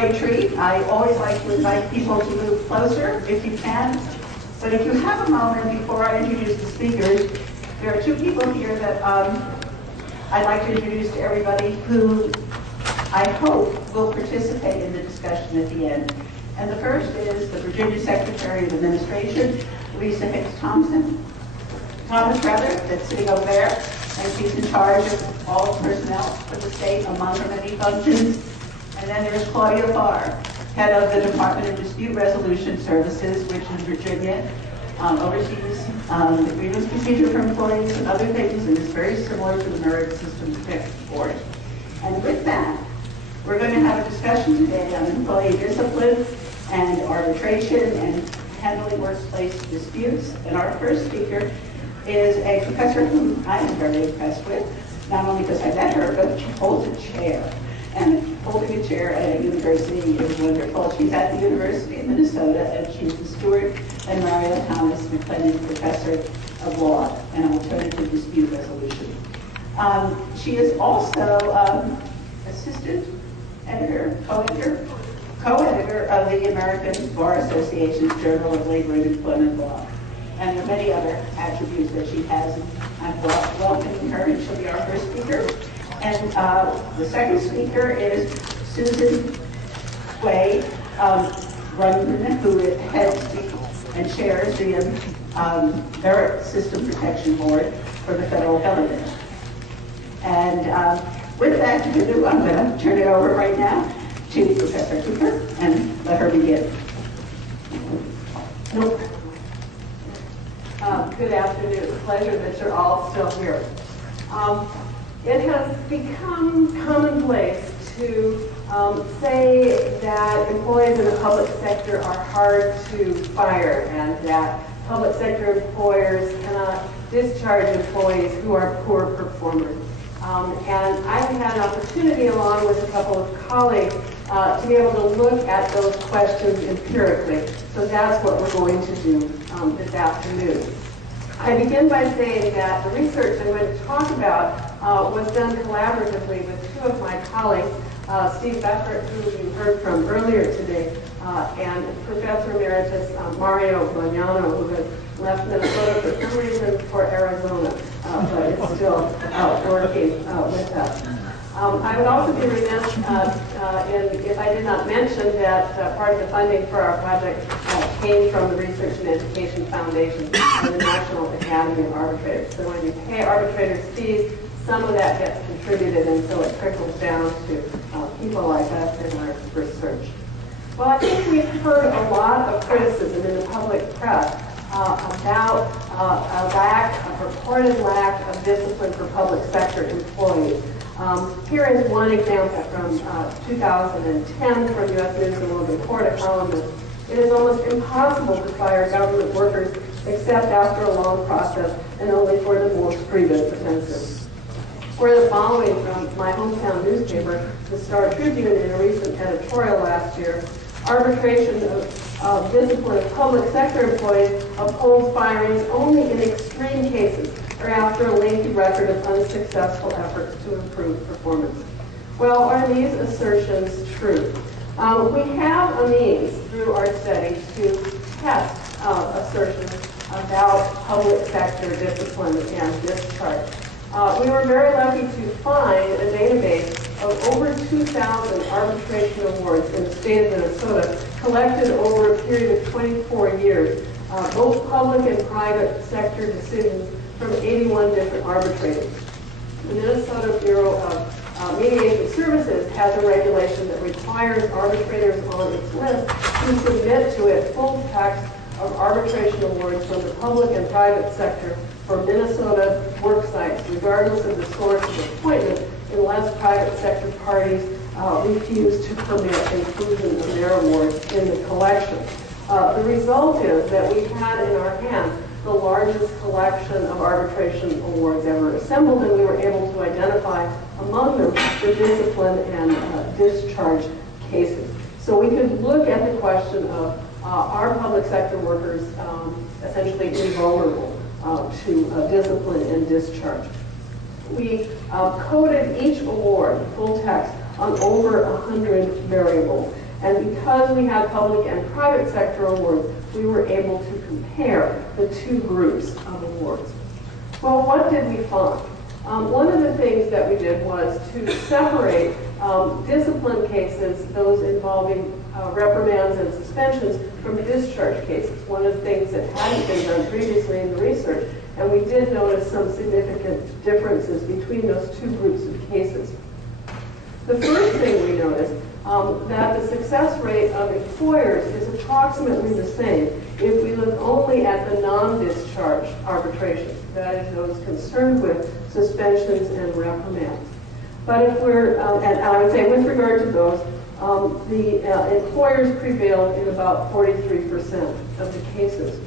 Great treat. I always like to invite people to move closer if you can. But if you have a moment before I introduce the speakers, there are two people here that I'd like to introduce to everybody who I hope will participate in the discussion at the end. And the first is the Virginia Secretary of Administration, Lisa Hicks Thomas, that's sitting over there, and she's in charge of all personnel for the state among her many functions. And then there's Claudia Farr, head of the Department of Dispute Resolution Services, which in Virginia oversees the grievance procedure for employees and other things, and is very similar to the Merit Systems Board. And with that, we're going to have a discussion today on employee discipline and arbitration and handling workplace disputes. And our first speaker is a professor whom I am very impressed with, not only because I met her, but she holds a chair. And holding a chair at a university is wonderful. She's at the University of Minnesota, and she's the Stewart and Mario Thomas McClendon Professor of Law and Alternative Dispute Resolution. She is also assistant editor, co-editor of the American Bar Association's Journal of Labor and Employment Law, and there are many other attributes that she has. I'm welcoming her, and she'll be our first speaker. And the second speaker is Susan Tsui, Grundmann, who heads and chairs the Merit System Protection Board for the federal government. And with that to do, I'm going to turn it over right now to Professor Cooper and let her begin. Good afternoon. Pleasure that you're all still here. It has become commonplace to say that employees in the public sector are hard to fire and that public sector employers cannot discharge employees who are poor performers. And I've had an opportunity, along with a couple of colleagues, to be able to look at those questions empirically. So that's what we're going to do this afternoon. I begin by saying that the research I'm going to talk about was done collaboratively with two of my colleagues, Steve Beckert, who you heard from earlier today, and Professor Emeritus Mario Magnano, who has left Minnesota for some reason for Arizona, but is still working with us. I would also be remiss if I did not mention that part of the funding for our project came from the Research and Education Foundation and the National Academy of Arbitrators. So when you pay arbitrators fees, some of that gets contributed, and so it trickles down to people like us in our research. Well, I think we've heard a lot of criticism in the public press about a purported lack of discipline for public sector employees. Here is one example from 2010 from U.S. News and World Report, a columnist. It is almost impossible to fire government workers except after a long process and only for the most grievous offenses. Or the following from my hometown newspaper, the Star Tribune, in a recent editorial last year: arbitration of discipline of public sector employees upholds firings only in extreme cases or after a lengthy record of unsuccessful efforts to improve performance. Well, are these assertions true? We have a means through our study to test assertions about public sector discipline and discharge. We were very lucky to find a database of over 2,000 arbitration awards in the state of Minnesota, collected over a period of 24 years, both public and private sector decisions from 81 different arbitrators. The Minnesota Bureau of Mediation Services has a regulation that requires arbitrators on its list to submit to it full text of arbitration awards from the public and private sector for Minnesota work sites, regardless of the source of appointment, unless private sector parties refuse to permit inclusion of their awards in the collection. The result is that we had in our hands the largest collection of arbitration awards ever assembled, and we were able to identify among them the discipline and discharge cases. So we could look at the question of are public sector workers essentially invulnerable to discipline and discharge. We coded each award, full text, on over 100 variables. And because we had public and private sector awards, we were able to compare the two groups of awards. Well, what did we find? One of the things that we did was to separate discipline cases, those involving reprimands and suspensions, from discharge cases. One of the things that hadn't been done previously in the research, and we did notice some significant differences between those two groups of cases. The first thing we noticed, that the success rate of employers is approximately the same if we look only at the non-discharge arbitrations, that is, those concerned with suspensions and reprimands. But if we're, and I would say with regard to those, the employers prevailed in about 43% of the cases.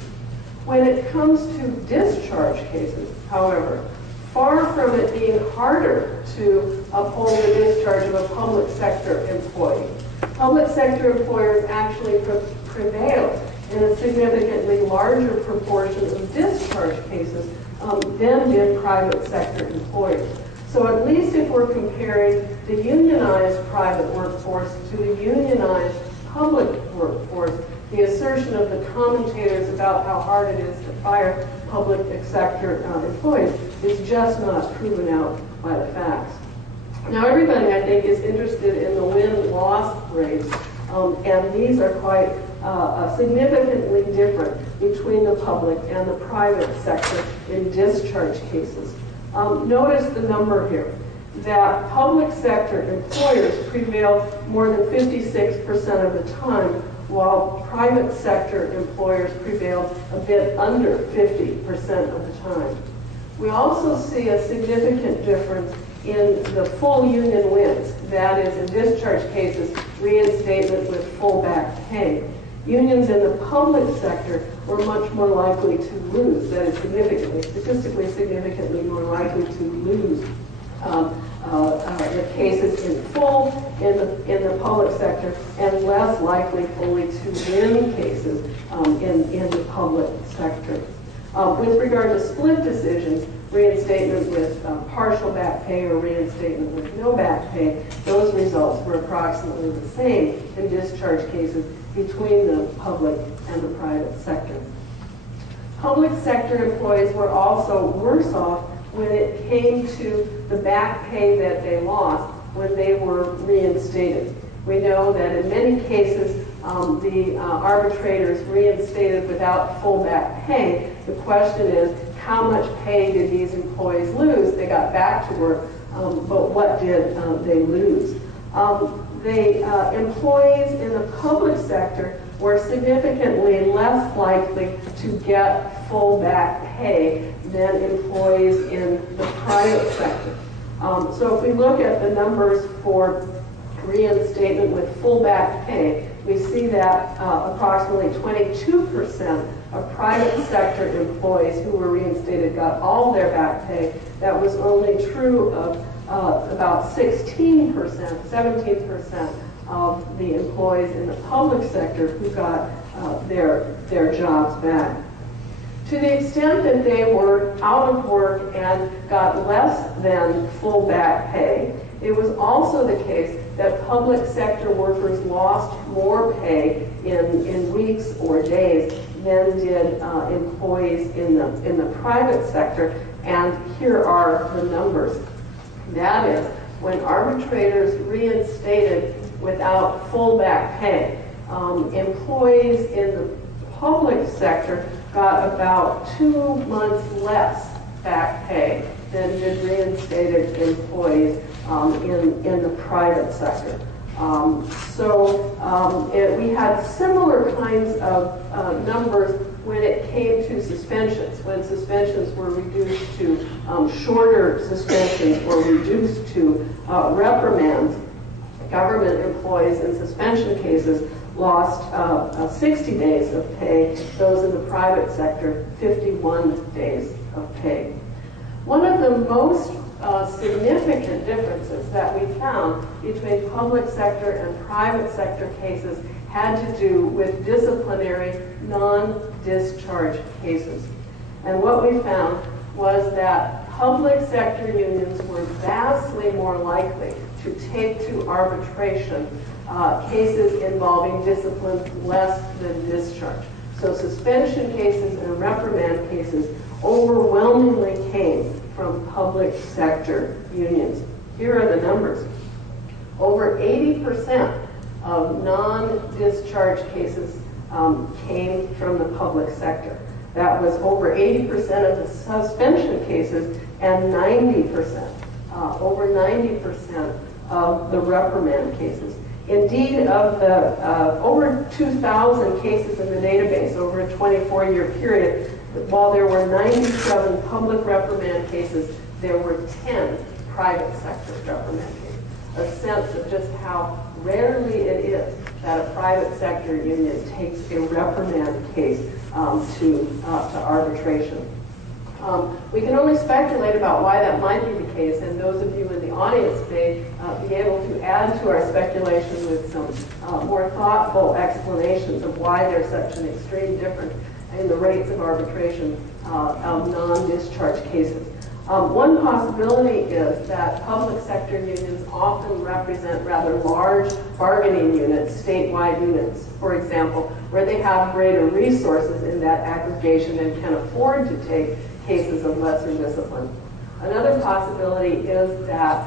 When it comes to discharge cases, however, far from it being harder to uphold the discharge of a public sector employee, public sector employers actually prevailed in a significantly larger proportion of discharge cases than did private sector employers. So at least if we're comparing the unionized private workforce to the unionized public workforce, the assertion of the commentators about how hard it is to fire public sector employees is just not proven out by the facts. Now everybody, I think, is interested in the win-loss rates, and these are quite significantly different between the public and the private sector in discharge cases. Notice the number here, that public sector employers prevail more than 56% of the time, while private sector employers prevailed a bit under 50% of the time. We also see a significant difference in the full union wins, that is, in discharge cases, reinstatement with full back pay. Unions in the public sector were much more likely to lose, that is, statistically significantly more likely to lose the cases in full in the public sector, and less likely fully to win cases in the public sector. With regard to split decisions, reinstatement with partial back pay or reinstatement with no back pay, those results were approximately the same in discharge cases between the public and the private sector. Public sector employees were also worse off when it came to the back pay that they lost when they were reinstated. We know that in many cases, the arbitrators reinstated without full back pay. The question is, how much pay did these employees lose? They got back to work, but what did they lose? The employees in the public sector were significantly less likely to get full back pay than employees in the private sector. So if we look at the numbers for reinstatement with full back pay, we see that approximately 22% of private sector employees who were reinstated got all their back pay. That was only true of about 16%, 17% of the employees in the public sector who got their jobs back. To the extent that they were out of work and got less than full back pay, it was also the case that public sector workers lost more pay in weeks or days than did employees in the private sector. And here are the numbers. That is, when arbitrators reinstated without full back pay, employees in the public sector got about 2 months less back pay than did reinstated employees in the private sector. We had similar kinds of numbers when it came to suspensions, when suspensions were reduced to shorter suspensions or reduced to reprimands. Government employees in suspension cases lost 60 days of pay, those in the private sector 51 days of pay. One of the most significant differences that we found between public sector and private sector cases had to do with disciplinary non-discharge cases. And what we found was that public sector unions were vastly more likely to take to arbitration cases involving discipline less than discharge. So suspension cases and reprimand cases overwhelmingly came from public sector unions. Here are the numbers. Over 80% of non-discharge cases came from the public sector. That was over 80% of the suspension cases and 90%, over 90% of the reprimand cases. Indeed, of the over 2,000 cases in the database over a 24-year period, while there were 97 public reprimand cases, there were 10 private sector reprimand cases. A sense of just how rarely it is that a private sector union takes a reprimand case to arbitration. We can only speculate about why that might be the case, and those of you in the audience may be able to add to our speculation with some more thoughtful explanations of why there's such an extreme difference in the rates of arbitration of non-discharge cases. One possibility is that public sector unions often represent rather large bargaining units, statewide units, for example, where they have greater resources in that aggregation and can afford to take cases of lesser discipline. Another possibility is that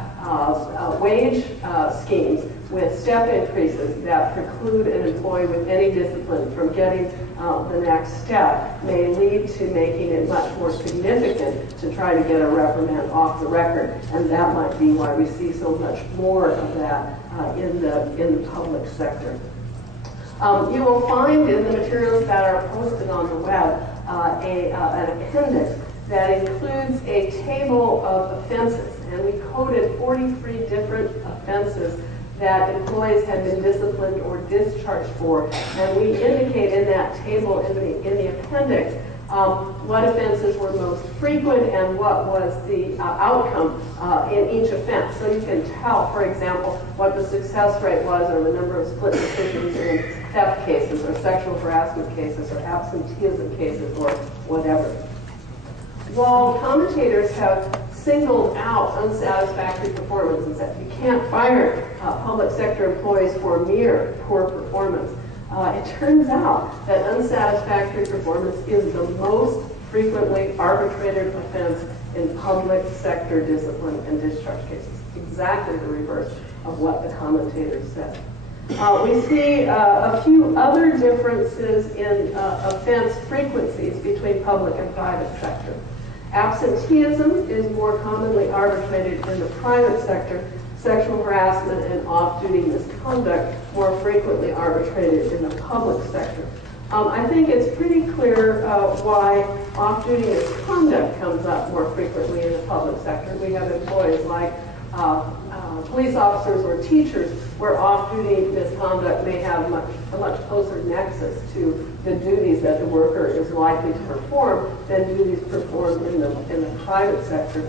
wage schemes with step increases that preclude an employee with any discipline from getting the next step may lead to making it much more significant to try to get a reprimand off the record, and that might be why we see so much more of that in the public sector. You will find in the materials that are posted on the web an appendix that includes a table of offenses, and we coded 43 different offenses that employees had been disciplined or discharged for, and we indicate in that table in the appendix what offenses were most frequent and what was the outcome in each offense. So you can tell, for example, what the success rate was or the number of split decisions in theft cases or sexual harassment cases or absenteeism cases or whatever. While commentators have singled out unsatisfactory performance and said you can't fire public sector employees for mere poor performance, it turns out that unsatisfactory performance is the most frequently arbitrated offense in public sector discipline and discharge cases. Exactly the reverse of what the commentators said. We see a few other differences in offense frequencies between public and private sector. Absenteeism is more commonly arbitrated in the private sector. Sexual harassment and off-duty misconduct more frequently arbitrated in the public sector. I think it's pretty clear why off-duty misconduct comes up more frequently in the public sector. We have employees like police officers or teachers where off-duty misconduct may have a much closer nexus to the duties that the worker is likely to perform than duties performed in the private sector.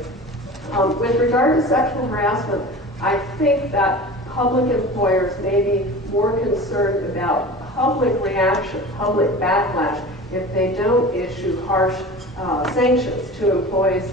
With regard to sexual harassment, I think that public employers may be more concerned about public reaction, public backlash, if they don't issue harsh sanctions to employees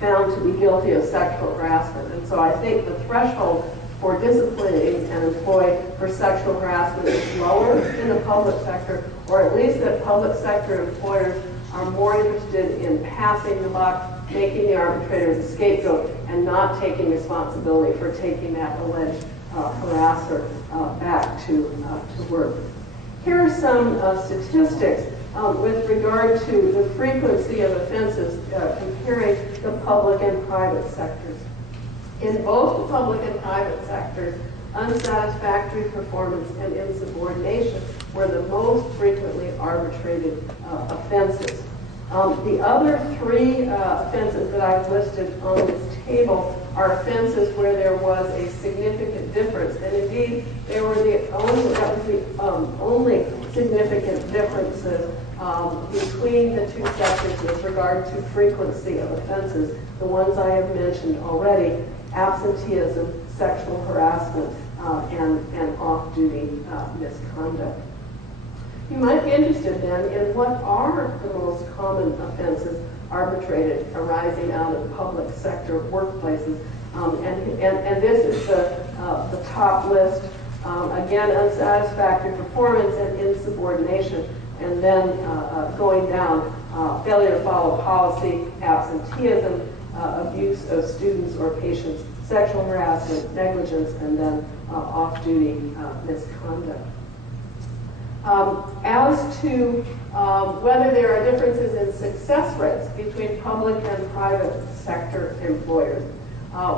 found to be guilty of sexual harassment. And so I think the threshold for disciplining an employee for sexual harassment is lower in the public sector, or at least that public sector employers are more interested in passing the buck, making the arbitrator the scapegoat, and not taking responsibility for taking that alleged harasser back to work. Here are some statistics with regard to the frequency of offenses comparing the public and private sectors. In both the public and private sectors, unsatisfactory performance and insubordination were the most frequently arbitrated offenses. The other three offenses that I've listed on this table are offenses where there was a significant difference, and indeed they were the only significant differences between the two sectors with regard to frequency of offenses. The ones I have mentioned already: absenteeism, sexual harassment, and off-duty misconduct. You might be interested then in what are the most common offenses arbitrated arising out of public sector workplaces. And this is the top list Again, unsatisfactory performance and insubordination, and then going down, failure to follow policy, absenteeism, abuse of students or patients, sexual harassment, negligence, and then off-duty misconduct. As to whether there are differences in success rates between public and private sector employers,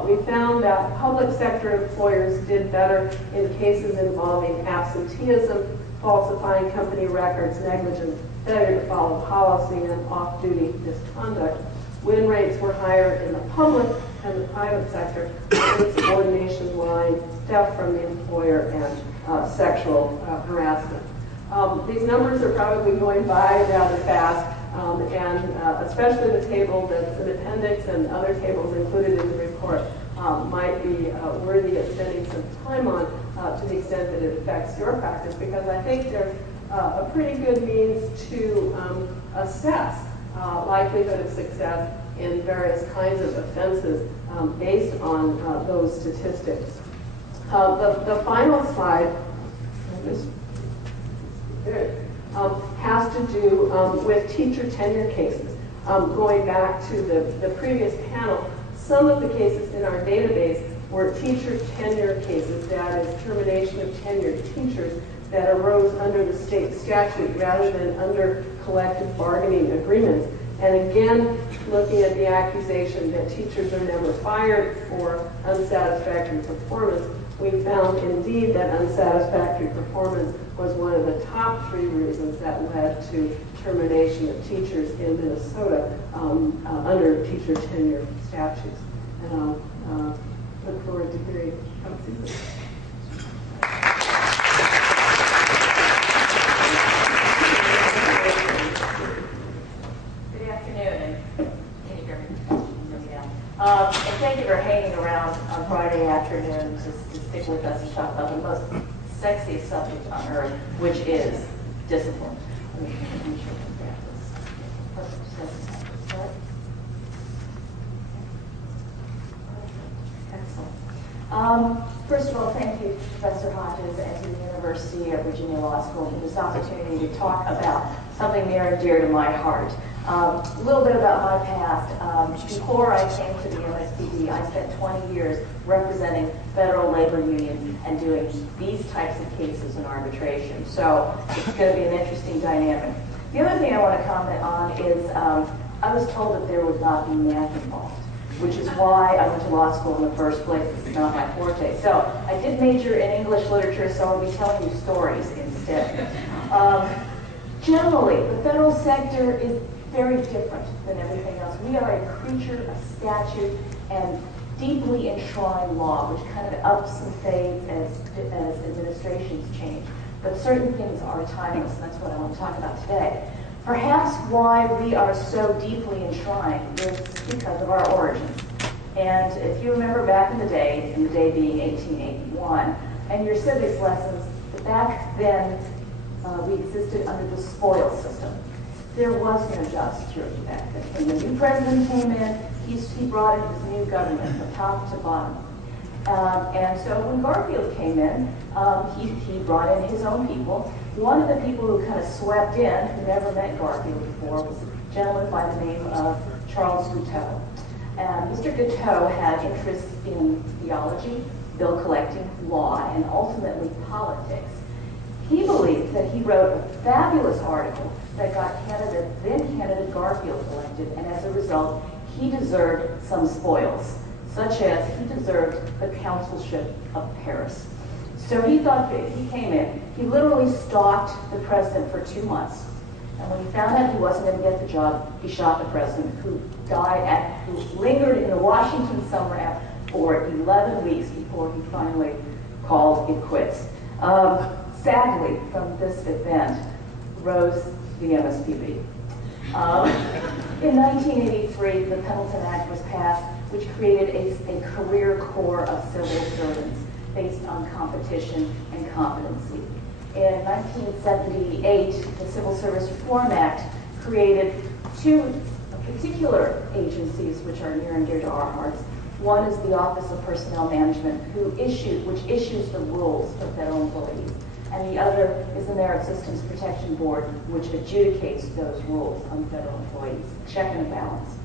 we found that public sector employers did better in cases involving absenteeism, falsifying company records, negligence, failure to follow policy, and off-duty misconduct. Win rates were higher in the public and the private sector, insubordination, lying, theft from the employer, and sexual harassment. These numbers are probably going by rather fast, and especially the table that's an appendix and other tables included in the report might be worthy of spending some time on to the extent that it affects your practice, because I think they're a pretty good means to assess likelihood of success in various kinds of offenses based on those statistics. The final slide has to do with teacher tenure cases. Going back to the previous panel, some of the cases in our database were teacher tenure cases, that is termination of tenured teachers, that arose under the state statute rather than under collective bargaining agreements. And again, looking at the accusation that teachers are never fired for unsatisfactory performance, we found indeed that unsatisfactory performance was one of the top 3 reasons that led to termination of teachers in Minnesota under teacher tenure statutes. And I'll look forward to hearing how to do this. Good afternoon, and can you hear me? And thank you for hanging around on Friday afternoon to stick with us and talk about the most sexiest subject on earth, which is discipline. Let me make sure I grab this. Excellent. First of all, thank you, Professor Hodges, and to the University of Virginia Law School for this opportunity to talk about something near and dear to my heart. A little bit about my past. Before I came to the MSPB, I spent 20 years representing federal labor unions and doing these types of cases in arbitration. So it's going to be an interesting dynamic. The other thing I want to comment on is I was told that there would not be math involved, which is why I went to law school in the first place. It's not my forte. So I did major in English literature, so I'll be telling you stories instead. Generally, the federal sector is very different than everything else. We are a creature of statute and deeply enshrined law, which kind of ups and fades as administrations change. But certain things are timeless, and that's what I want to talk about today. Perhaps why we are so deeply enshrined is because of our origins. And if you remember back in the day being 1881, and your civics lessons, back then we existed under the spoils system. There was no job security back then. When the new president came in, he brought in his new government from top to bottom. And so when Garfield came in, he brought in his own people. One of the people who kind of swept in, who never met Garfield before, was a gentleman by the name of Charles Guiteau. And Mr. Guiteau had interests in theology, bill collecting, law, and ultimately politics. He believed that he wrote a fabulous article that got then candidate Garfield elected, and as a result, he deserved some spoils, such as he deserved the consulship of Paris. So he thought that he came in, he literally stalked the president for 2 months, and when he found out he wasn't going to get the job, he shot the president, who lingered in the Washington summer for 11 weeks before he finally called it quits. Sadly, from this event rose the MSPB. In 1983, the Pendleton Act was passed, which created a career corps of civil servants based on competition and competency. In 1978, the Civil Service Reform Act created 2 particular agencies which are near and dear to our hearts, One is the Office of Personnel Management, which issues the rules for federal employees. And the other is the Merit Systems Protection Board, which adjudicates those rules on federal employees. Check and balance.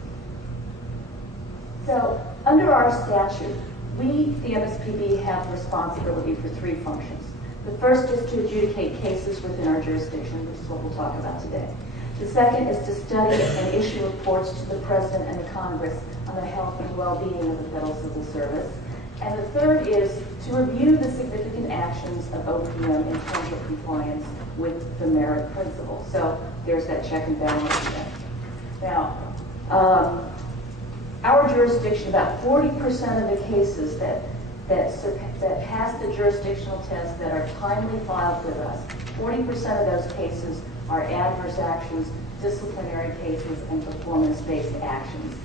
So, under our statute, we, the MSPB, have responsibility for three functions. The first is to adjudicate cases within our jurisdiction, which is what we'll talk about today. The second is to study and issue reports to the President and the Congress on the health and well-being of the Federal Civil Service. And the third is to review the significant actions of OPM in terms of compliance with the merit principle. So there's that check and balance again. Now, our jurisdiction, about 40% of the cases that pass the jurisdictional test that are timely filed with us, 40% of those cases are adverse actions, disciplinary cases, and performance-based actions.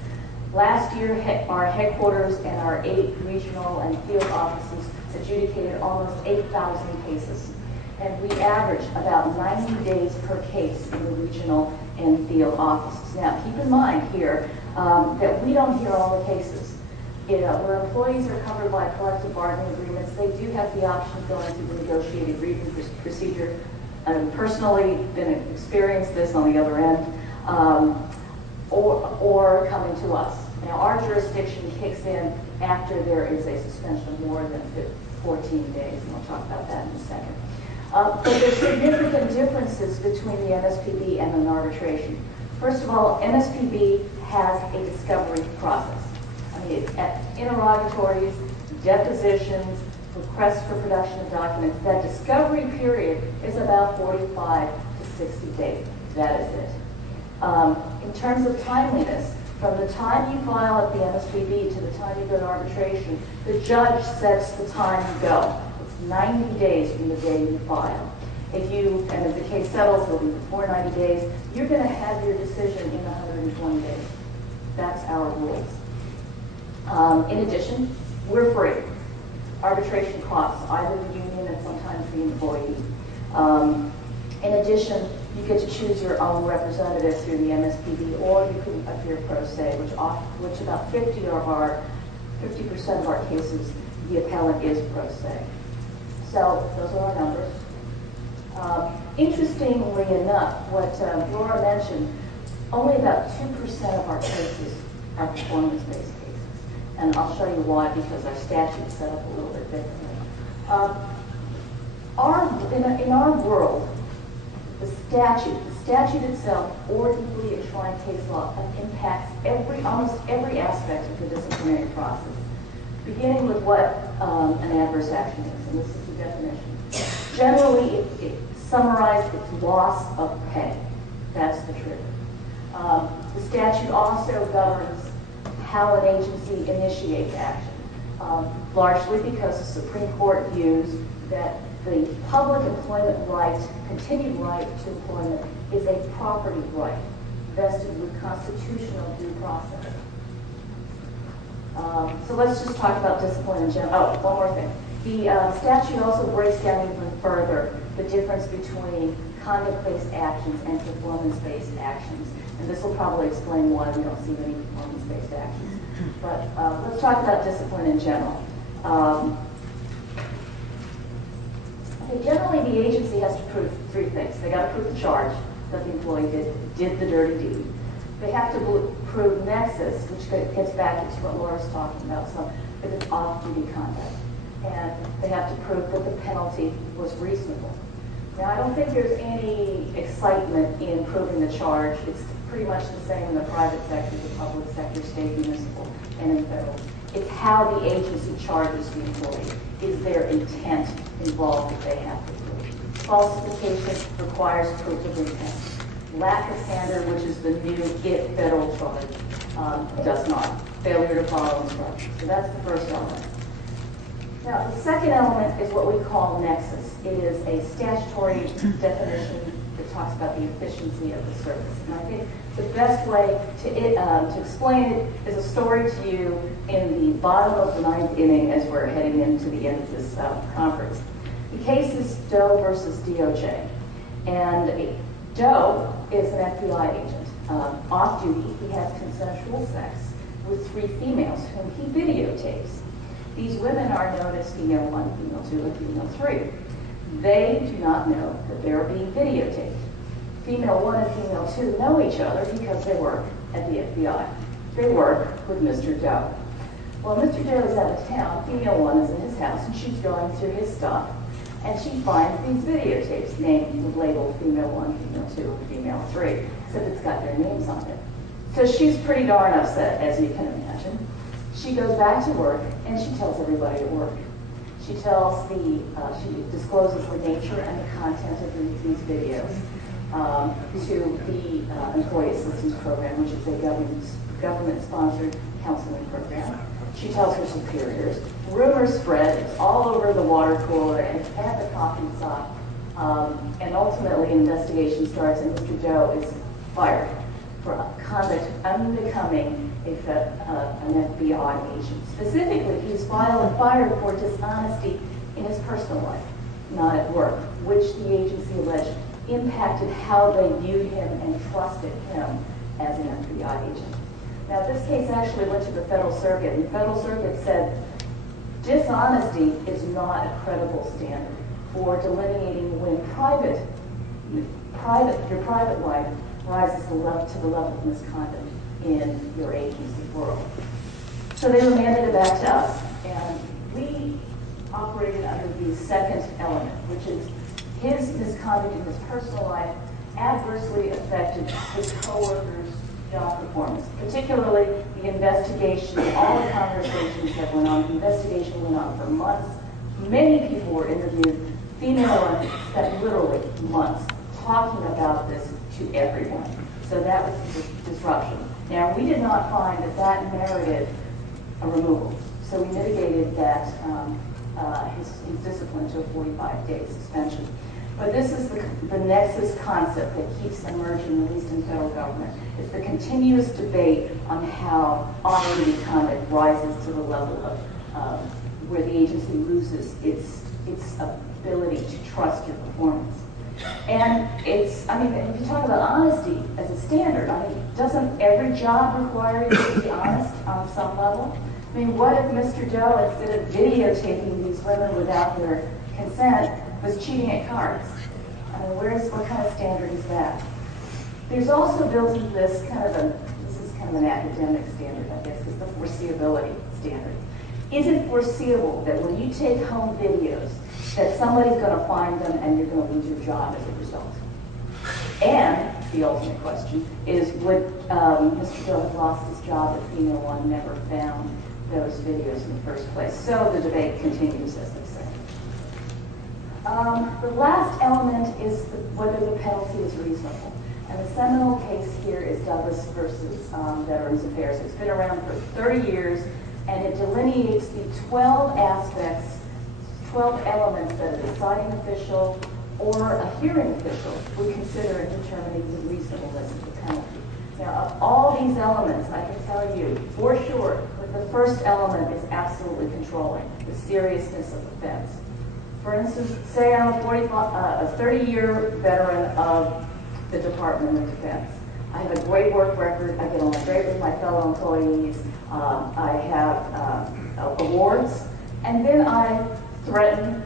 Last year, our headquarters and our 8 regional and field offices adjudicated almost 8,000 cases. And we average about 90 days per case in the regional and field offices. Now, keep in mind here that we don't hear all the cases. Where employees are covered by collective bargaining agreements, they do have the option of going through the negotiated grievance procedure. I've personally experienced this on the other end, or coming to us. Now, our jurisdiction kicks in after there is a suspension of more than 14 days, and we'll talk about that in a second. But there's significant differences between the MSPB and an arbitration. First of all, MSPB has a discovery process. I mean, interrogatories, depositions, requests for production of documents. That discovery period is about 45 to 60 days. That is it. In terms of timeliness, from the time you file at the MSPB to the time you go to arbitration, the judge sets the time you go. It's 90 days from the day you file. If the case settles, it'll be before 90 days, you're going to have your decision in 120 days. That's our rules. In addition, we're free. Arbitration costs either the union and sometimes the employee. In addition, you get to choose your own representative through the MSPB, or you can appear pro se, which about 50% of our cases, the appellant is pro se. So those are our numbers. Interestingly enough, what Laura mentioned, only about 2% of our cases are performance-based cases. And I'll show you why, because our statute's set up a little bit differently. In our world, the statute itself, or deeply enshrined case law, impacts almost every aspect of the disciplinary process, beginning with what an adverse action is, and this is the definition. Generally, it summarized its loss of pay. That's the truth. The statute also governs how an agency initiates action, largely because the Supreme Court views that the public employment right, continued right to employment, is a property right vested with constitutional due process. So let's just talk about discipline in general. Oh, one more thing. The statute also breaks down even further the difference between conduct-based actions and performance-based actions. And this will probably explain why we don't see many performance-based actions. But let's talk about discipline in general. Generally, the agency has to prove 3 things. They got to prove the charge that the employee did the dirty deed. They have to prove nexus, which gets back into what Laura's talking about, so if it's off-duty conduct. And they have to prove that the penalty was reasonable. Now, I don't think there's any excitement in proving the charge. It's pretty much the same in the private sector, the public sector, state, municipal, and in federal. It's how the agency charges the employee. Is their intent involved that they have to prove? Falsification requires proof of intent. Lack of candor, which is the new federal charge, does not. Failure to follow instructions. So that's the first element. Now, the second element is what we call nexus. It is a statutory definition that talks about the efficiency of the service. And I think the best way to explain it is a story to you in the bottom of the 9th inning as we're heading into the end of this conference. The case is Doe versus DOJ. And Doe is an FBI agent. Off duty, he has consensual sex with 3 females whom he videotapes. These women are known as female 1, female 2, and female 3. They do not know that they're being videotaped. Female 1 and female 2 know each other because they work at the FBI. They work with Mr. Doe. Well, Mr. Doe is out of town. Female 1 is in his house, and she's going through his stuff, and she finds these videotapes named, labeled female 1, female 2, and female 3, except it's got their names on it. So she's pretty darn upset, as you can imagine. She goes back to work, and she tells everybody at work. She discloses the nature and the content of these videos to the Employee Assistance Program, which is a government-sponsored counseling program. She tells her superiors. Rumors spread. It's all over the water cooler and at the coffee shop. And ultimately, an investigation starts, and Mr. Doe is fired for conduct unbecoming an FBI agent. Specifically, he was fired for dishonesty in his personal life, not at work, which the agency alleged impacted how they viewed him and trusted him as an FBI agent. Now, this case actually went to the Federal Circuit, and the Federal Circuit said dishonesty is not a credible standard for delineating when your private life rises to the level of misconduct in your agency world. So they remanded it back to us, and we operated under the second element, which is his misconduct in his personal life adversely affected his coworkers' job performance, particularly the investigation, all the conversations that went on. The investigation went on for months. Many people were interviewed. Female ones spent literally months talking about this to everyone. So that was the disruption. Now, we did not find that that merited a removal. So we mitigated that his discipline to a 45-day suspension. But this is the nexus concept that keeps emerging, at least in federal government. It's the continuous debate on how honorable conduct rises to the level of where the agency loses its ability to trust your performance. And if you talk about honesty as a standard, doesn't every job require you to be honest on some level? What if Mr. Doe, instead of videotaping these women without their consent, was cheating at cards? What kind of standard is that? There's also built into this this is kind of an academic standard, I guess, is the foreseeability standard. Is it foreseeable that when you take home videos, that somebody's going to find them and you're going to lose your job as a result? And the ultimate question is, would Mr. Doe have lost his job if female 1 never found those videos in the first place? So the debate continues, as they say. The last element is whether the penalty is reasonable. And the seminal case here is Douglas versus Veterans Affairs. It's been around for 30 years, and it delineates the 12 elements that a deciding official or a hearing official would consider in determining the reasonableness of the penalty. Now, of all these elements, I can tell you for sure that the first element is absolutely controlling the seriousness of offense. For instance, say I'm a 30-year veteran of the Department of Defense. I have a great work record. I get along great with my fellow employees. I have awards, and then I threaten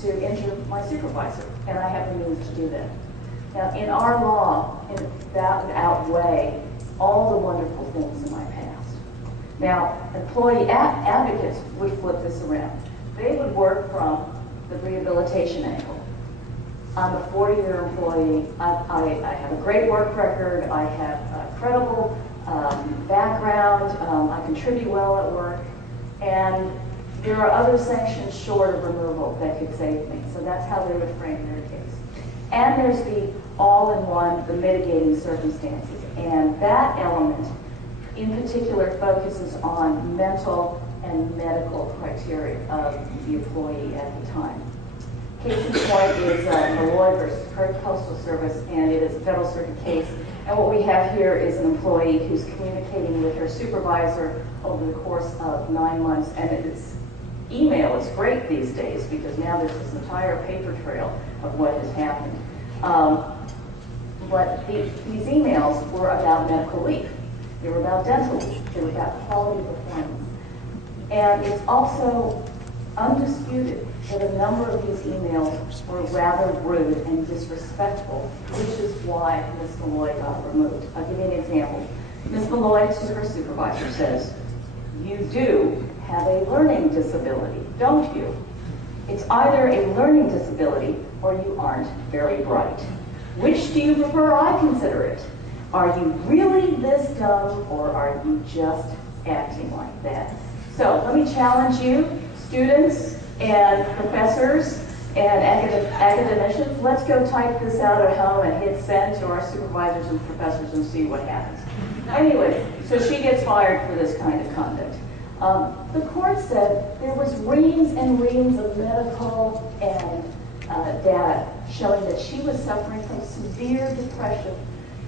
to injure my supervisor, and I have the means to do that. Now, in our law, that would outweigh all the wonderful things in my past. Now, employee advocates would flip this around. They would work from the rehabilitation angle. I'm a 40-year employee. I have a great work record. I have a credible background. I contribute well at work. And there are other sanctions short of removal that could save me. So that's how they would frame their case. And there's the all-in-one, the mitigating circumstances. And that element, in particular, focuses on mental and medical criteria of the employee at the time. Case in point is Malloy versus Postal Service, and it is a Federal Circuit case. And what we have here is an employee who's communicating with her supervisor over the course of 9 months, and email is great these days because now there's this entire paper trail of what has happened. But these emails were about medical leave. They were about dental. They were about quality performance. And it's also undisputed that a number of these emails were rather rude and disrespectful, which is why Ms. Malloy got removed. I'll give you an example. Ms. Malloy to her supervisor says, "You do have a learning disability, don't you? It's either a learning disability or you aren't very bright. Which do you prefer I consider it? Are you really this dumb or are you just acting like that?" So let me challenge you, students and professors and academicians. Let's go type this out at home and hit send to our supervisors and professors and see what happens. Anyway, so she gets fired for this kind of conduct. The court said there was reams and reams of medical and data showing that she was suffering from severe depression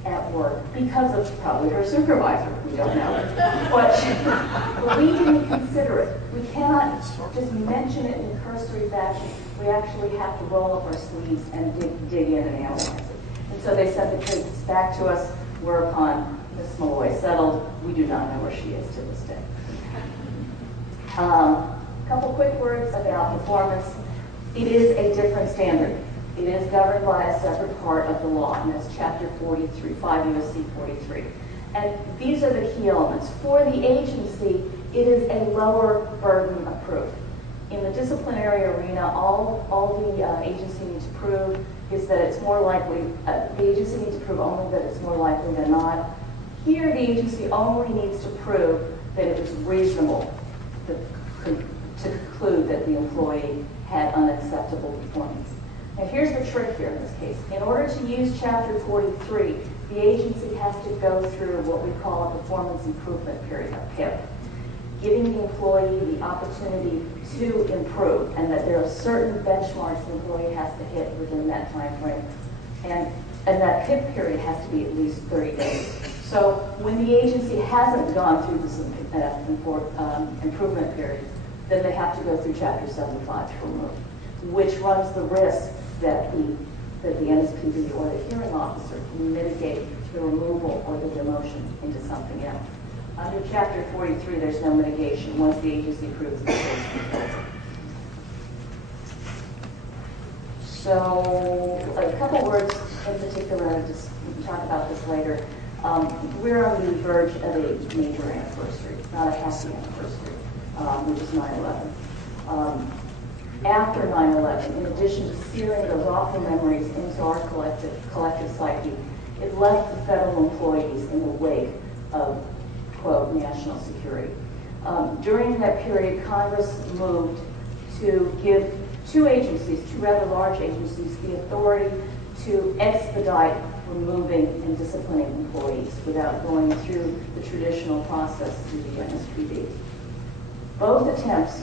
at work because of probably her supervisor. We don't know. But we didn't consider it. We cannot just mention it in cursory fashion. We actually have to roll up our sleeves and dig in and analyze it. And so they sent the case back to us, whereupon Ms. Malloy settled. We do not know where she is to this day. A couple quick words about performance. It is a different standard. It is governed by a separate part of the law, and that's Chapter 43, 5 U.S.C. 43. And these are the key elements. For the agency, it is a lower burden of proof. In the disciplinary arena, all the agency needs to prove is that it's more likely, the agency needs to prove only that it's more likely than not. Here, the agency only needs to prove that it was reasonable to conclude that the employee had unacceptable performance. Now here's the trick here in this case. In order to use Chapter 43, the agency has to go through what we call a performance improvement period, a PIP, giving the employee the opportunity to improve, and that there are certain benchmarks the employee has to hit within that time frame. And that PIP period has to be at least 30 days. So when the agency hasn't gone through this improvement period, then they have to go through Chapter 75 to remove, which runs the risk that the NSPB or the hearing officer can mitigate the removal or the demotion into something else. Under Chapter 43, there's no mitigation once the agency proves the case. So a couple words in particular, just talk about this later. We're on the verge of a major anniversary, not a happy anniversary, which is 9/11. After 9/11, in addition to searing those awful memories into our collective psyche, it left the federal employees in the wake of, quote, national security. During that period, Congress moved to give two agencies, two rather large agencies, the authority to expedite removing and disciplining employees without going through the traditional process through the NSPB. Both attempts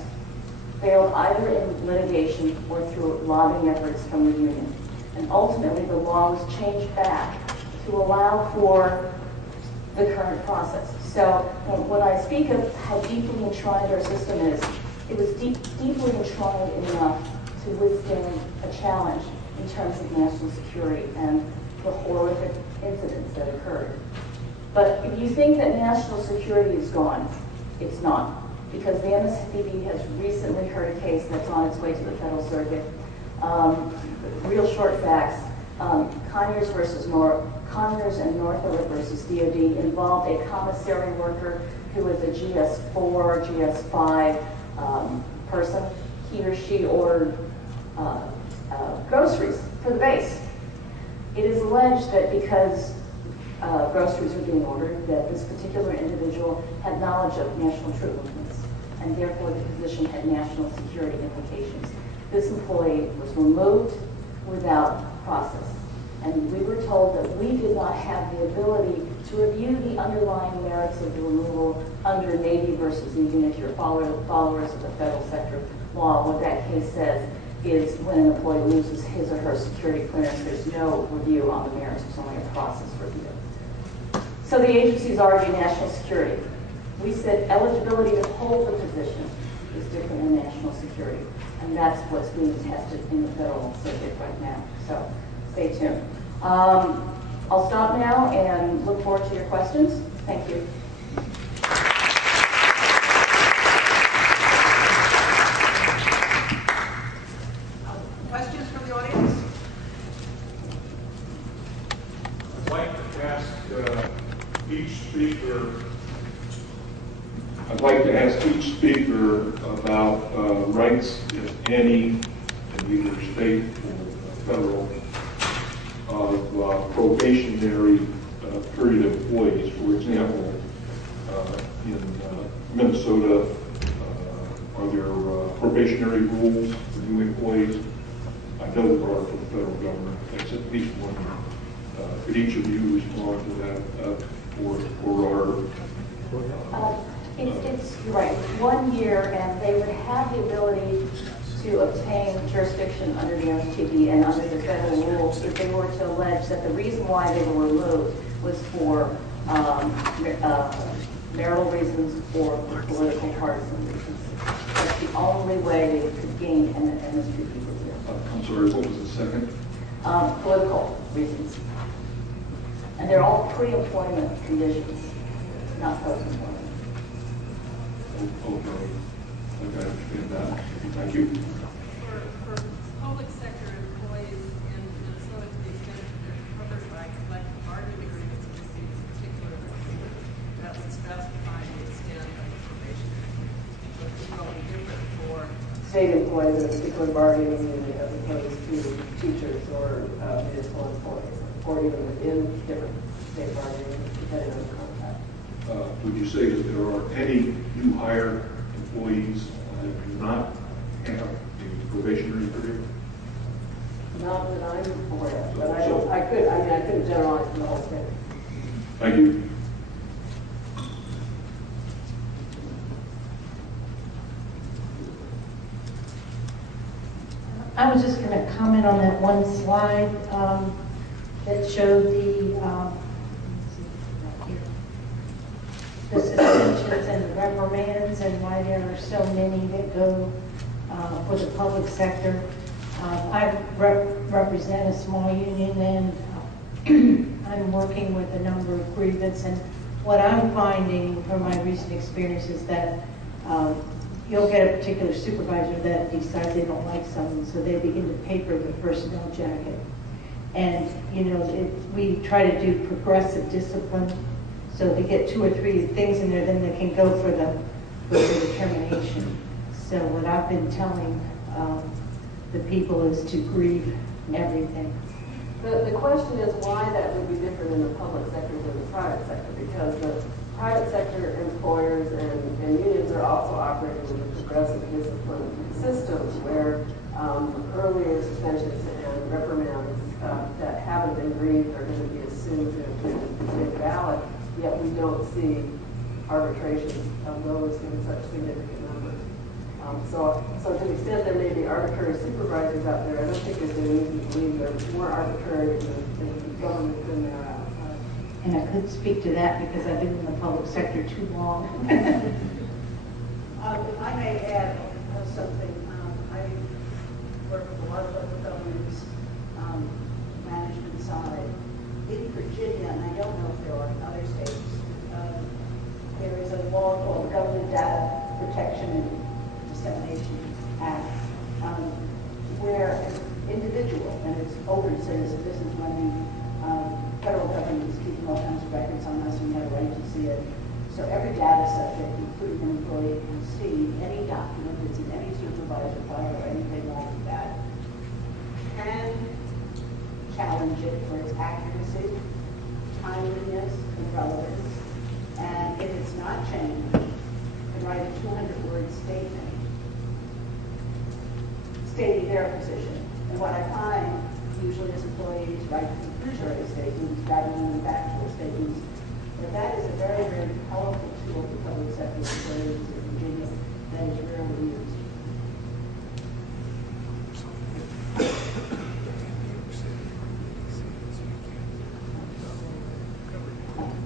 failed either in litigation or through lobbying efforts from the union. And ultimately, the law was changed back to allow for the current process. So when I speak of how deeply enshrined our system is, it was deeply enshrined enough to withstand a challenge in terms of national security and the horrific incidents that occurred. But if you think that national security is gone, it's not. Because the NSPB has recently heard a case that's on its way to the Federal Circuit. Real short facts, Conyers and Northrop versus DOD involved a commissary worker who was a GS4, GS5 person. He or she ordered groceries for the base. It is alleged that because groceries were being ordered, that this particular individual had knowledge of national troop movements, and therefore the position had national security implications. This employee was removed without process, and we were told that we did not have the ability to review the underlying merits of the removal under Navy versus Union. If you're followers of the federal sector law, what that case says is when an employee loses his or her security clearance, there's no review on the merits, it's only a process review. So the agency's arguing national security. We said eligibility to hold the position is different in national security, and that's what's being tested in the federal circuit right now. So stay tuned. I'll stop now and look forward to your questions. Thank you. ask each speaker. I'd like to ask each speaker about rights, if any, in either state or federal, of probationary period employees. For example, in Minnesota, are there probationary rules for new employees? I know there are for the federal government. That's at least one. Could each of you respond to that, or It's you're right. 1 year, and they would have the ability to obtain jurisdiction under the MSTP and under the federal rules if they were to allege that the reason why they were removed was for marital reasons or political partisan reasons. That's the only way they could gain an MSTP review. I'm sorry, what was the second? Political reasons. And they're all pre-employment conditions, not post-employment. Okay, I understand that. Thank you. For public sector employees in Minnesota, to the extent that they're covered by collective bargaining agreements, this seems particularly that would specify the extent of the probation. But it's probably different for State employees in a particular bargaining unit as opposed to teachers or municipal employees, or even within different state bargaining units, depending on the contract. Would you say that there are any new hire employees that do not have a probationary period? Not that I'm aware of, but I couldn't generalize for the whole state. Thank you. I was just going to comment on that one slide that showed the suspensions and the reprimands and why there are so many that go for the public sector. I represent a small union, and I'm working with a number of grievance, and what I'm finding from my recent experience is that you'll get a particular supervisor that decides they don't like someone, so they begin to paper the personnel jacket. And, you know, we try to do progressive discipline. So if you get 2 or 3 things in there, then they can go for the termination. So what I've been telling the people is to grieve everything. The question is why that would be different in the public sector than the private sector, because the private sector employers and unions are also operating with a progressive discipline system where earlier suspensions and reprimands that haven't been grieved are going to be assumed to be valid, yet we don't see arbitration of those in such significant numbers. So to the extent there may be arbitrary supervisors out there, I don't think there's any reason to believe they're more arbitrary than the government than they are outside. And I couldn't speak to that because I've been in the public sector too long. If I may add something, I work with a lot of local governments, management side. In Virginia, and I don't know if there are in other states, there is a law called Government Data Protection and Dissemination Act, where an individual, and it's open citizen, this is when the federal government is keeping all kinds of records on us and we have a right to see it. So every data subject, including an employee, can see any document that's in any supervisor file or anything like that, can challenge it for its accuracy, timeliness, and relevance. And if it's not changed, can write a 200-word statement stating their position. And what I find usually is employees write conclusory statements rather than factual statements. But that is a very, very powerful tool for public sector employees in Virginia that is rarely used.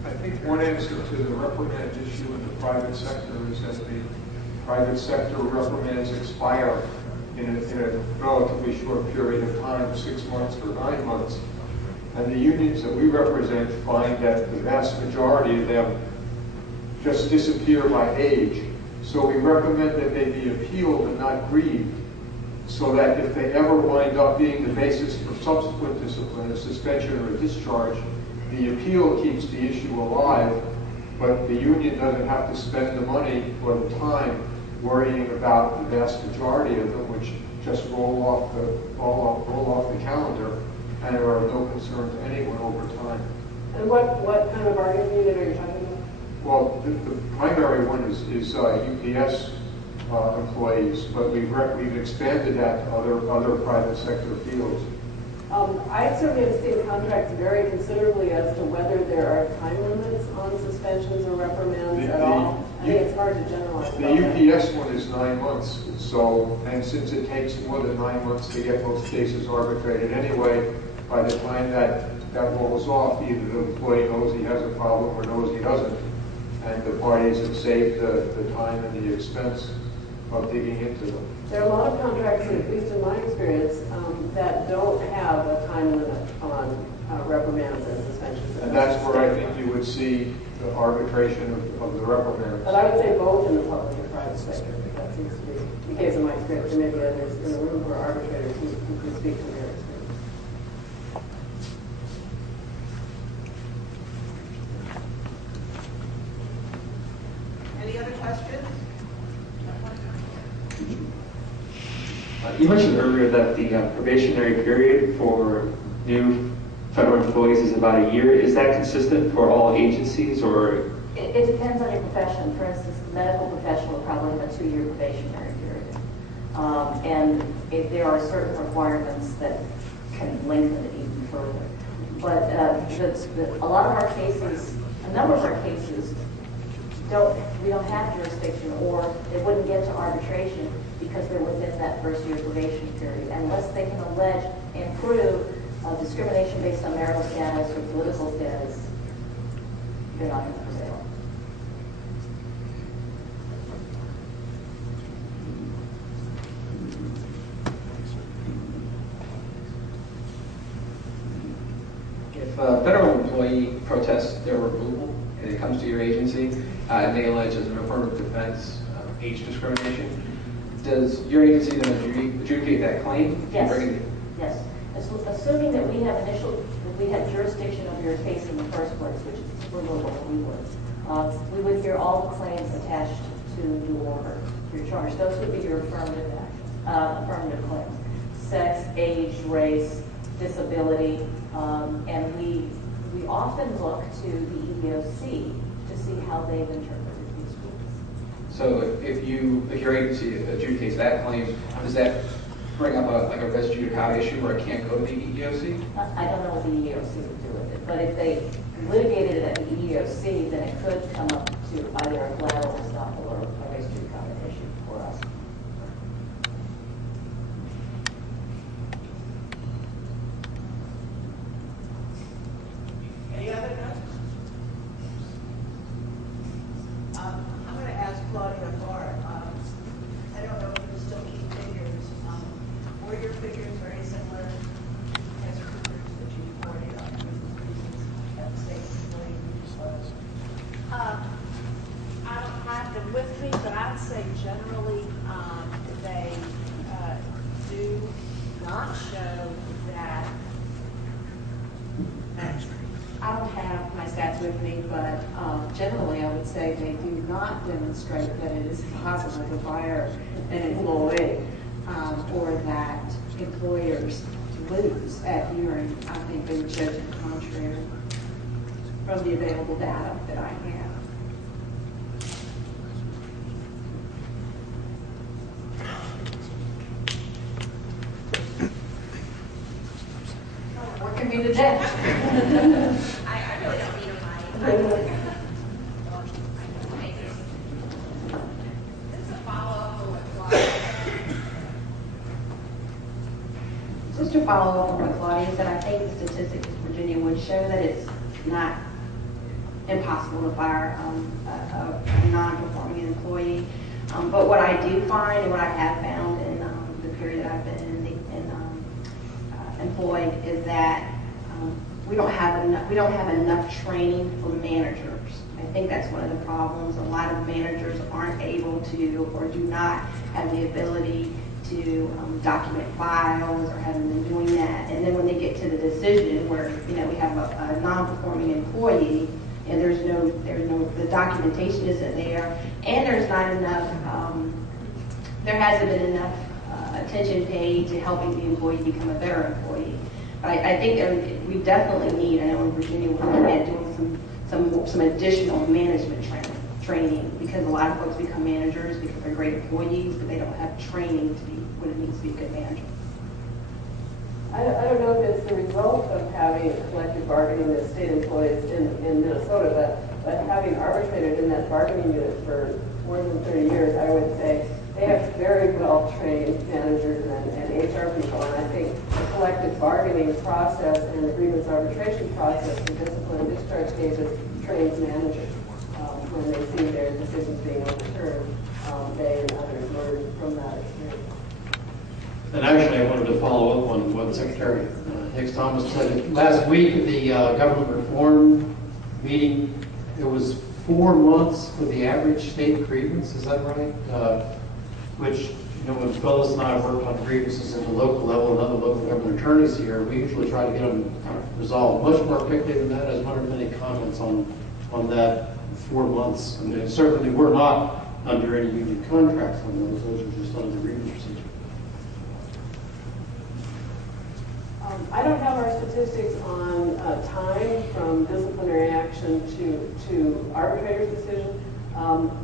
I think one answer to the reprimand issue in the private sector is that the private sector reprimands expire in a relatively short period of time, 6 months or 9 months. And the unions that we represent find that the vast majority of them just disappear by age. So we recommend that they be appealed and not grieved, so that if they ever wind up being the basis for subsequent discipline, a suspension or a discharge, the appeal keeps the issue alive, but the union doesn't have to spend the money or the time worrying about the vast majority of them, which just roll off the calendar and are of no concern to anyone over time. And what kind of bargaining unit are you talking about? Well, the primary one is UPS employees, but we've expanded that to other private sector fields. I certainly have seen contracts vary considerably as to whether there are time limits on suspensions or reprimands at all. I think it's hard to generalize. The UPS one is 9 months, and since it takes more than 9 months to get most cases arbitrated anyway, by the time that rolls off, either the employee knows he has a problem or knows he doesn't, and the parties have saved the time and the expense of digging into them. There are a lot of contracts, at least in my experience, that don't have a time limit on reprimands and suspensions. And that's where I think you would see the arbitration of the reprimands. But I would say both in the public and private sector, because that seems to be the case in my experience. There may be others in the room who are arbitrators who can speak to their experience. Any other questions? You mentioned earlier that the probationary period for new federal employees is about a year. Is that consistent for all agencies, or? It depends on your profession. For instance, the medical profession will probably have a 2-year probationary period. And if there are certain requirements that can lengthen it even further. But a lot of our cases, a number of our cases, we don't have jurisdiction, or it wouldn't get to arbitration because they're within that first year probation period. Unless they can allege and prove discrimination based on marital status or political status, they're not going to prevail. If a federal employee protests their removal and it comes to your agency, and they allege as an affirmative defense age discrimination, does your agency then adjudicate that claim? Yes. Yes. Assuming that we have jurisdiction of your case in the first place, which is removal, we would hear all the claims attached to your charge. Those would be your affirmative claims: sex, age, race, disability, and we often look to the EEOC to see how they've interpreted these rules. So if your agency adjudicates that claim, does that bring up a res judicata issue where it can't go to the EEOC? I don't know what the EEOC would do with it, but if they litigated it at the EEOC, then it could come up to either a collateral estoppel or a res judicata issue for us. Any other questions? I'm going to ask Claudia Barr. I don't know if you still keep figures. Were your figures very similar as figures that you reported on reasons that the state employee was? I don't have them with me, but I'd say generally they do not show that. I don't have my stats with me, but generally I would say they do not demonstrate that it is possible to fire an employee or that employers lose at hearing. I think they would show to the contrary from the available data that I have. What can be the death? I really don't need a mic. This is a follow-up on what Claudia. Just to follow up on what Claudia said, I think the statistics in Virginia would show that it's not impossible to fire a non-performing employee. But what I do find and what I have found in the period that I've been employed is that we don't have enough training for managers. I think that's one of the problems. A lot of managers aren't able to or do not have the ability to document files or haven't been doing that. And then when they get to the decision where, we have a non-performing employee and the documentation isn't there, and there's not enough, there hasn't been enough attention paid to helping the employee become a better employee. But I think we definitely need, I know in Virginia we're looking at doing some additional management training, because a lot of folks become managers because they're great employees, but they don't have training to be what it means to be a good manager. I don't know if it's the result of having collective bargaining with state employees in Minnesota, but having arbitrated in that bargaining unit for more than 30 years, I would say they have very well-trained managers and HR people, and I think the collective bargaining process and the grievance arbitration process for discipline and discharge cases trains managers. When they see their decisions being overturned, they and others learn from that experience. And actually, I wanted to follow up on what Secretary Hicks Thomas said. Last week at the government reform meeting, it was 4 months for the average state grievance, is that right? Which, when Phyllis and I worked on grievances at the local level and other local government attorneys here, we usually try to get them resolved much more quickly than that. I was wondering if any comments on that 4 months. I mean, certainly we're not under any union contracts on those. Those are just under the grievance procedure. I don't have our statistics on time from disciplinary action to arbitrator's decision,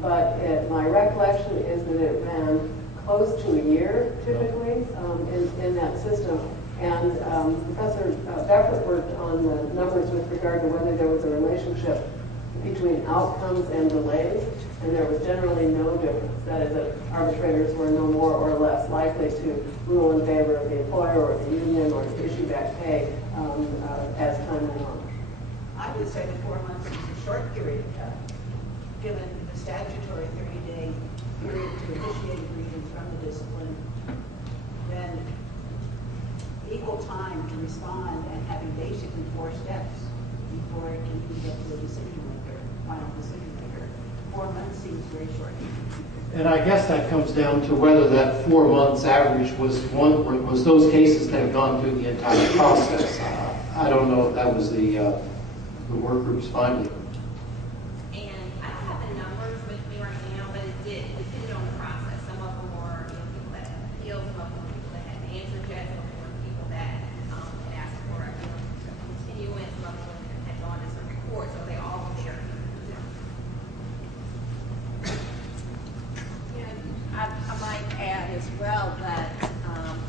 but my recollection is that it ran close to a year, typically, in that system. And Professor Beckert worked on the numbers with regard to whether there was a relationship between outcomes and delays, and there was generally no difference. That is, that arbitrators were no more or less likely to rule in favor of the employer or the union or to issue back pay as time went on. I would say that 4 months is a short period of time, given the statutory 30-day period to initiate a grievance from the discipline, then equal time to respond and having basically 4 steps before it can even get to the decision maker, final decision maker. 4 months seems very short. And I guess that comes down to whether that 4 months average was those cases that have gone through the entire process. I don't know if that was the work group's finding. And I don't have the numbers with me right now, but it depended on the process. Some of them were people that had appealed, some of them were people that had answered yet, some of them were people that had asked for a continuance, some of them had gone to some court, so they all shared. I might add as well that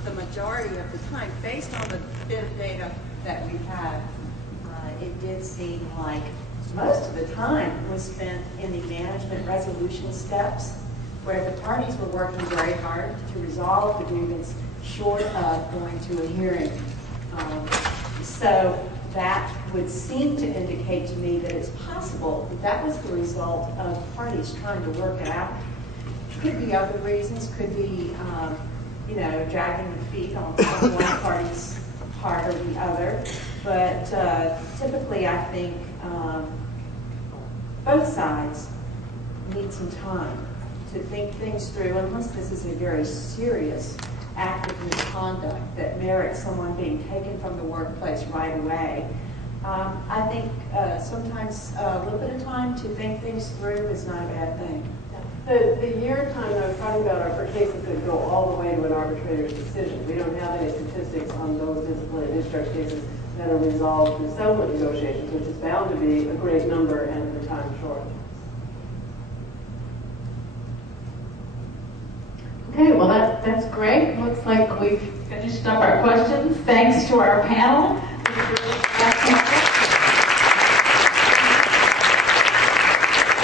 the majority of the time, based on the bit of data that we had, it did seem like most of the time was spent in the management resolution steps, where the parties were working very hard to resolve the grievance short of going to a hearing. So that would seem to indicate to me that it's possible that that was the result of parties trying to work it out. Could be other reasons, could be, dragging the feet on one party's part or the other. But typically, I think both sides need some time to think things through, unless this is a very serious act of misconduct that merits someone being taken from the workplace right away. I think sometimes a little bit of time to think things through is not a bad thing. The year time that I was talking about are for cases that go all the way to an arbitrator's decision. We don't have any statistics on those discipline and discharge cases that are resolved through settlement negotiations, which is bound to be a great number and the time short. Okay, well that's great. Looks like we've finished up our questions. Thanks to our panel.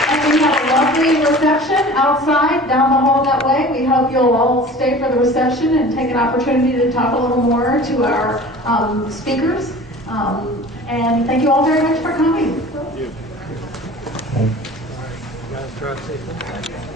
And we have a lovely reception outside down the hall that way. We hope you'll all stay for the reception and take an opportunity to talk a little more to our speakers. And thank you all very much for coming. Thank you.